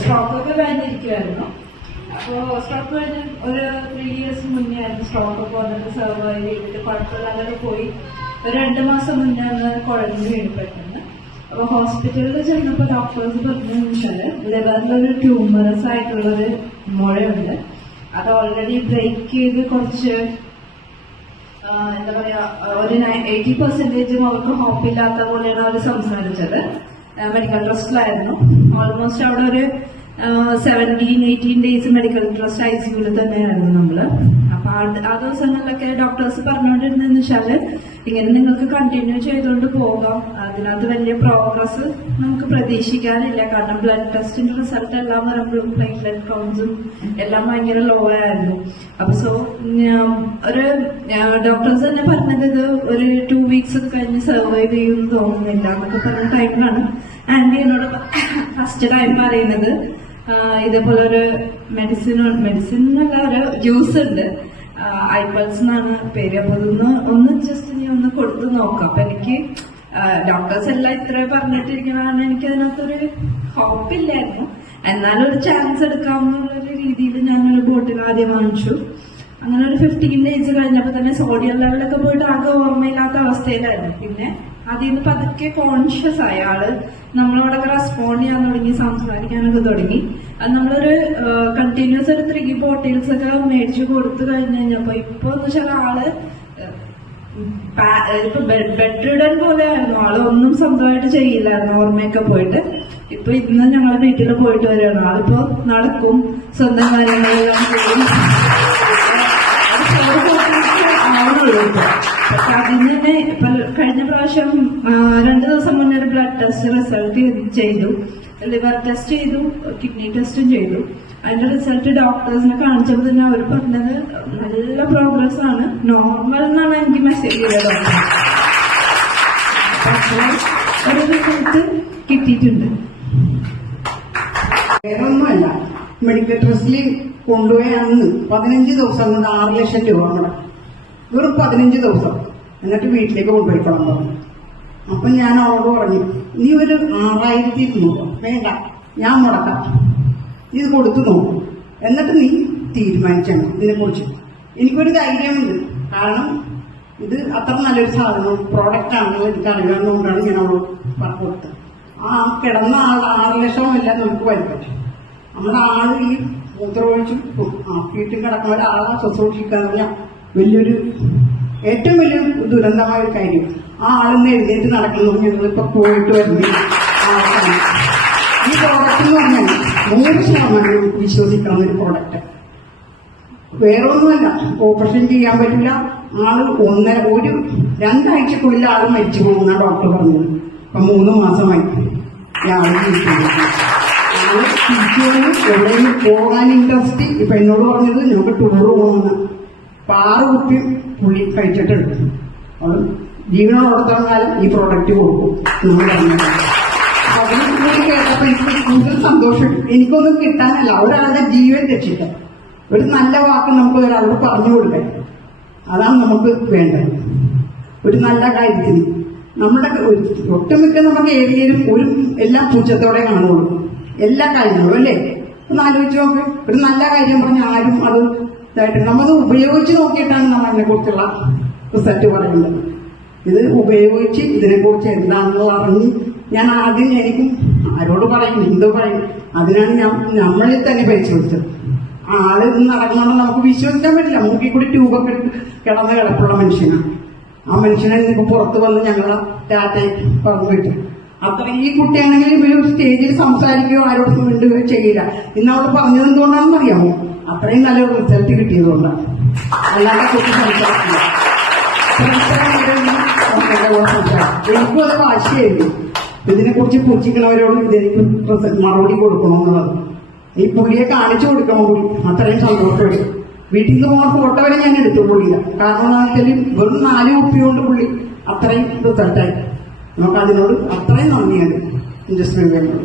Stroke ഒക്കെ കഴിഞ്ഞിരിക്കുമായിരുന്നു അപ്പോൾ stroke കഴിഞ്ഞ് ഒരു ത്രീ ഇയേഴ്സ് മുന്നേ ആയിരുന്നു സ്ട്രോക്ക് ഒക്കെ വന്നിട്ട് സർവൈവ് ചെയ്തിട്ട് കുഴപ്പമില്ലാതെ പോയി. ഒരു രണ്ട് മാസം മുന്നേ ഒന്ന് കുഴഞ്ഞു വീണ് പെട്ടെന്ന് അപ്പോൾ ഹോസ്പിറ്റലിൽ ചെന്നപ്പോൾ ഡോക്ടേഴ്സ് പറഞ്ഞു വെച്ചാൽ ലിവറിലൊരു ട്യൂമറസ് ആയിട്ടുള്ളൊരു മുഴയുണ്ട്. അത് ഓൾറെഡി ബ്രേക്ക് ചെയ്ത് കുറച്ച് എന്താ പറയാ ഒരു എയ്റ്റി പെർസെന്റേജും അവർക്ക് ഹോപ്പില്ലാത്ത പോലെയാണ് അവർ സംസാരിച്ചത്. മെഡിക്കൽ ട്രസ്റ്റിലായിരുന്നു ഓൾമോസ്റ്റ് അവിടെ ഒരു seventeen eighteen days medical trust I സിയുയിൽ തന്നെയായിരുന്നു നമ്മൾ. അപ്പൊ ആ- ദിവസങ്ങളിലൊക്കെ ഡോക്ടേഴ്സ് പറഞ്ഞുകൊണ്ടിരുന്നെന്ന് വെച്ചാൽ ഇങ്ങനെ നിങ്ങൾക്ക് കണ്ടിന്യൂ ചെയ്തുകൊണ്ട് പോകാം. അതിനകത്ത് വലിയ പ്രോഗ്രസ് നമുക്ക് പ്രതീക്ഷിക്കാനില്ല. കാരണം ബ്ലഡ് ടെസ്റ്റിന്റെ റിസൾട്ട് എല്ലാം വരുമ്പോഴും പ്ലേറ്റ്ലെറ്റ് കൗണ്ട്സും എല്ലാം ഭയങ്കര ലോ ആയിരുന്നു. അപ്പൊ സോ ഒരു ഡോക്ടേഴ്സ് തന്നെ പറഞ്ഞത് ഇത് ഒരു ടു വീക്സ് കഴിഞ്ഞ് സർവൈവ് ചെയ്യുമെന്ന് തോന്നുന്നില്ല എന്നൊക്കെ പറഞ്ഞ ടൈമിലാണ് ആന്റി എന്നോട് ഫസ്റ്റ് ടൈം പറയുന്നത്. ഇതേപോലെ ഒരു മെഡിസിൻ മെഡിസിൻ എന്നല്ല ഒരു ജ്യൂസ് ഉണ്ട്. ഐപ്പൾസ് എന്നാണ് പേര്. അപ്പൊ അതൊന്ന് ഒന്ന് ജസ്റ്റ് നീ ഒന്ന് കൊടുത്തു നോക്കാം. അപ്പൊ എനിക്ക് ഡോക്ടേഴ്സ് എല്ലാം ഇത്ര പറഞ്ഞിട്ടിരിക്കണമെന്ന് എനിക്ക് അതിനകത്തൊരു ഹോപ്പില്ലായിരുന്നു എന്നാലും ഒരു ചാൻസ് എടുക്കാമെന്നുള്ളൊരു രീതിയിൽ ഞാനൊരു ബോട്ടിൽ ആദ്യം വാങ്ങിച്ചു. അങ്ങനെ ഒരു ഫിഫ്റ്റീൻ ഏജ് കഴിഞ്ഞപ്പോൾ തന്നെ സോഡിയം ലെവലൊക്കെ പോയിട്ട് ആകെ ഓർമ്മയില്ലാത്ത അവസ്ഥയിലായിരുന്നു. പിന്നെ അതിൽ നിന്ന് പതുക്കെ കോൺഷ്യസ് ആയ. ആൾ നമ്മളോടൊക്കെ റെസ്പോണ്ട് ചെയ്യാൻ തുടങ്ങി സംസാരിക്കാനൊക്കെ തുടങ്ങി. അത് നമ്മളൊരു കണ്ടിന്യൂസ് ഒരു ത്രീ ബോട്ടിൽസ് ഒക്കെ മേടിച്ചു കൊടുത്തു കഴിഞ്ഞു കഴിഞ്ഞപ്പോ ഇപ്പൊ എന്ന് വെച്ചാൽ ആൾ ഇപ്പൊ ബെഡ് റിഡൻ പോലെ ആയിരുന്നു ആൾ ഒന്നും സ്വന്തമായിട്ട് ചെയ്യില്ലായിരുന്നു ഓർമ്മയൊക്കെ പോയിട്ട്. ഇപ്പൊ ഇന്ന് ഞങ്ങളെ വീട്ടിൽ പോയിട്ട് വരികയാണ്. ആളിപ്പോ നടക്കും. സ്വന്തം കാര്യങ്ങളെല്ലാം പ്രാവശ്യം രണ്ടു ദിവസം മുന്നേ ഒരു ബ്ലഡ് ടെസ്റ്റ് റിസൾട്ട് ചെയ്തു. ലിവർ ടെസ്റ്റ് ചെയ്തു കിഡ്നി ടെസ്റ്റും ചെയ്തു. അതിന്റെ റിസൾട്ട് ഡോക്ടേഴ്സിനെ കാണിച്ചപ്പോൾ തന്നെ അവർ പറഞ്ഞത് നല്ല പ്രോഗ്രസ് ആണ്. നോർമൽ എന്നാണ് എനിക്ക് മെസ്സേജ് ചെയ്തത്. ഒരു റിസൾട്ട് കിട്ടിയിട്ടുണ്ട്. വേറൊന്നുമല്ല. മെഡിക്കൽ ട്രസ്റ്റിൽ കൊണ്ടുപോയി അന്ന് പതിനഞ്ച് ദിവസം ആറ് ലക്ഷം രൂപ വെറും പതിനഞ്ച് ദിവസം. എന്നിട്ട് വീട്ടിലേക്ക് കൊണ്ടുപോയിക്കോളാൻ പറഞ്ഞു അപ്പൊ ഞാൻ അവളോട് പറഞ്ഞു നീ ഒരു ആറായിരത്തി ഇരുന്നൂറ് വേണ്ട ഞാൻ മുടക്കാം. ഇത് കൊടുത്തു നോക്കും എന്നിട്ട് നീ തീരുമാനിക്കണം ഇതിനെക്കുറിച്ച് എനിക്കൊരു ധൈര്യമുണ്ട് കാരണം ഇത് അത്ര നല്ലൊരു സാധനം പ്രോഡക്റ്റ് ആണെന്ന് എനിക്ക് അറിയാവുന്നതുകൊണ്ടാണ് ഞാൻ അവളോട് പറഞ്ഞു കൊടുത്തത്. ആ കിടന്ന ആൾ ആറ് ലക്ഷമല്ല നമുക്ക് വരുന്നത് നമ്മുടെ ആൾ ഈ മൂത്രമൊഴിച്ചും ആക്കിയിട്ടും കിടക്കുന്ന ഒരാളെ പറഞ്ഞാൽ വലിയൊരു ഏറ്റവും വലിയ ദുരന്തമായ ഒരു കാര്യം ആ ആളിന്ന് എഴുന്നേറ്റ് നടക്കുന്നു ഞങ്ങളിപ്പോ പോയിട്ട് വരുന്നു ഈ പ്രോഡക്റ്റ് എന്ന് പറഞ്ഞാൽ നൂറ് ശതമാനം നമുക്ക് വിശ്വസിക്കാവുന്ന ഒരു പ്രോഡക്റ്റ് വേറെ ഒന്നുമല്ല ഓപ്പറേഷൻ ചെയ്യാൻ പറ്റില്ല. ആൾ ഒന്നര ഒരു രണ്ടാഴ്ചക്കുള്ളിൽ ആൾ മരിച്ചു പോകുന്ന ഡോക്ടർ പറഞ്ഞത്. അപ്പൊ മൂന്ന് മാസമായി. ആൾ എവിടെയും പോകാൻ ഇൻട്രസ്റ്റ് ഇപ്പൊ എന്നോട് പറഞ്ഞത് നമുക്ക് ടൂർ പോകണമെന്ന്. കുപ്പി പുള്ളി കഴിച്ചിട്ടുണ്ട് അത് ജീവനോടത്തോളം കാലം ഈ പ്രോഡക്റ്റ് കൊടുക്കും. കേട്ടപ്പോ എനിക്ക് സന്തോഷം. എനിക്കൊന്നും കിട്ടാനല്ല. ഒരാളുടെ ജീവൻ രക്ഷിക്കാം ഒരു നല്ല വാക്ക് നമുക്ക് ഒരാളോട് പറഞ്ഞു കൊടുക്കാൻ. അതാണ് നമുക്ക് വേണ്ടത്. ഒരു നല്ല കാര്യത്തിന്. നമ്മുടെ ഒട്ടുമിക്ക നമുക്ക് ഏരിയയിലും ഒരു എല്ലാം പൂച്ചത്തോടെ കാണുള്ളൂ. എല്ലാ കാര്യങ്ങളും അല്ലേ? ഒന്ന് ആലോചിച്ച് നോക്ക്. ഒരു നല്ല കാര്യം പറഞ്ഞ ആരും അത് ഇതായിട്ട് നമ്മത് ഉപയോഗിച്ച് നോക്കിയിട്ടാണ് നമ്മൾ അതിനെ കുറിച്ചുള്ള റിസൾട്ട് പറയുന്നത്. ഇത് ഉപയോഗിച്ച് ഇതിനെക്കുറിച്ച് എന്താണെന്ന് അറിഞ്ഞ് ഞാൻ ആദ്യം എനിക്കും ആരോട് പറയും എന്തോ പറയും. അതിനാണ് ഞാൻ നമ്മളിൽ തന്നെ പരിശോധിച്ചത്. ആൾ നടക്കണമെന്ന് നമുക്ക് വിശ്വസിക്കാൻ പറ്റില്ല. മൂക്കി കൂടി ട്യൂബൊക്കെ കിടന്ന് കിടപ്പുള്ള മനുഷ്യനാണ്. ആ മനുഷ്യനെ പുറത്ത് വന്ന് ഞങ്ങളെ ടാറ്റയെ പറഞ്ഞു വിട്ടു. അത്ര ഈ കുട്ടിയാണെങ്കിൽ ഇവർ സ്റ്റേജിൽ സംസാരിക്കുകയോ ആരോടും മിണ്ടുകയോ ചെയ്യില്ല. ഇന്ന് അവൾ പറഞ്ഞത് എന്തുകൊണ്ടാണെന്ന് അറിയാമോ? അത്രയും നല്ലൊരു റിസൾട്ട് കിട്ടിയതുകൊണ്ടാണ് അല്ലാതെ കുട്ടി സംസാരിക്കില്ല. എനിക്കും അത് വാശിയായിരുന്നു. ഇതിനെ കുറിച്ച് പൂച്ചിക്കണവരോട് ഇതെനിക്ക് മറുപടി കൊടുക്കണമെന്നുള്ളത്. ഈ പുള്ളിയെ കാണിച്ചു കൊടുക്കണം പുള്ളി അത്രയും സന്തോഷമുണ്ട് വീട്ടിൽ നിന്ന് പോകുന്ന ഫോട്ടോ വരെ ഞാൻ എടുത്തു പുള്ളിയില്ല കാരണം എന്താ വെച്ചാൽ വെറും നാല് കുപ്പി കൊണ്ട് പുള്ളി അത്രയും റിസൾട്ടായി നമുക്ക് അതിനോട് അത്രയും നന്ദിയാണ് ഇൻഡസ്ട്രി വേണ്ടത്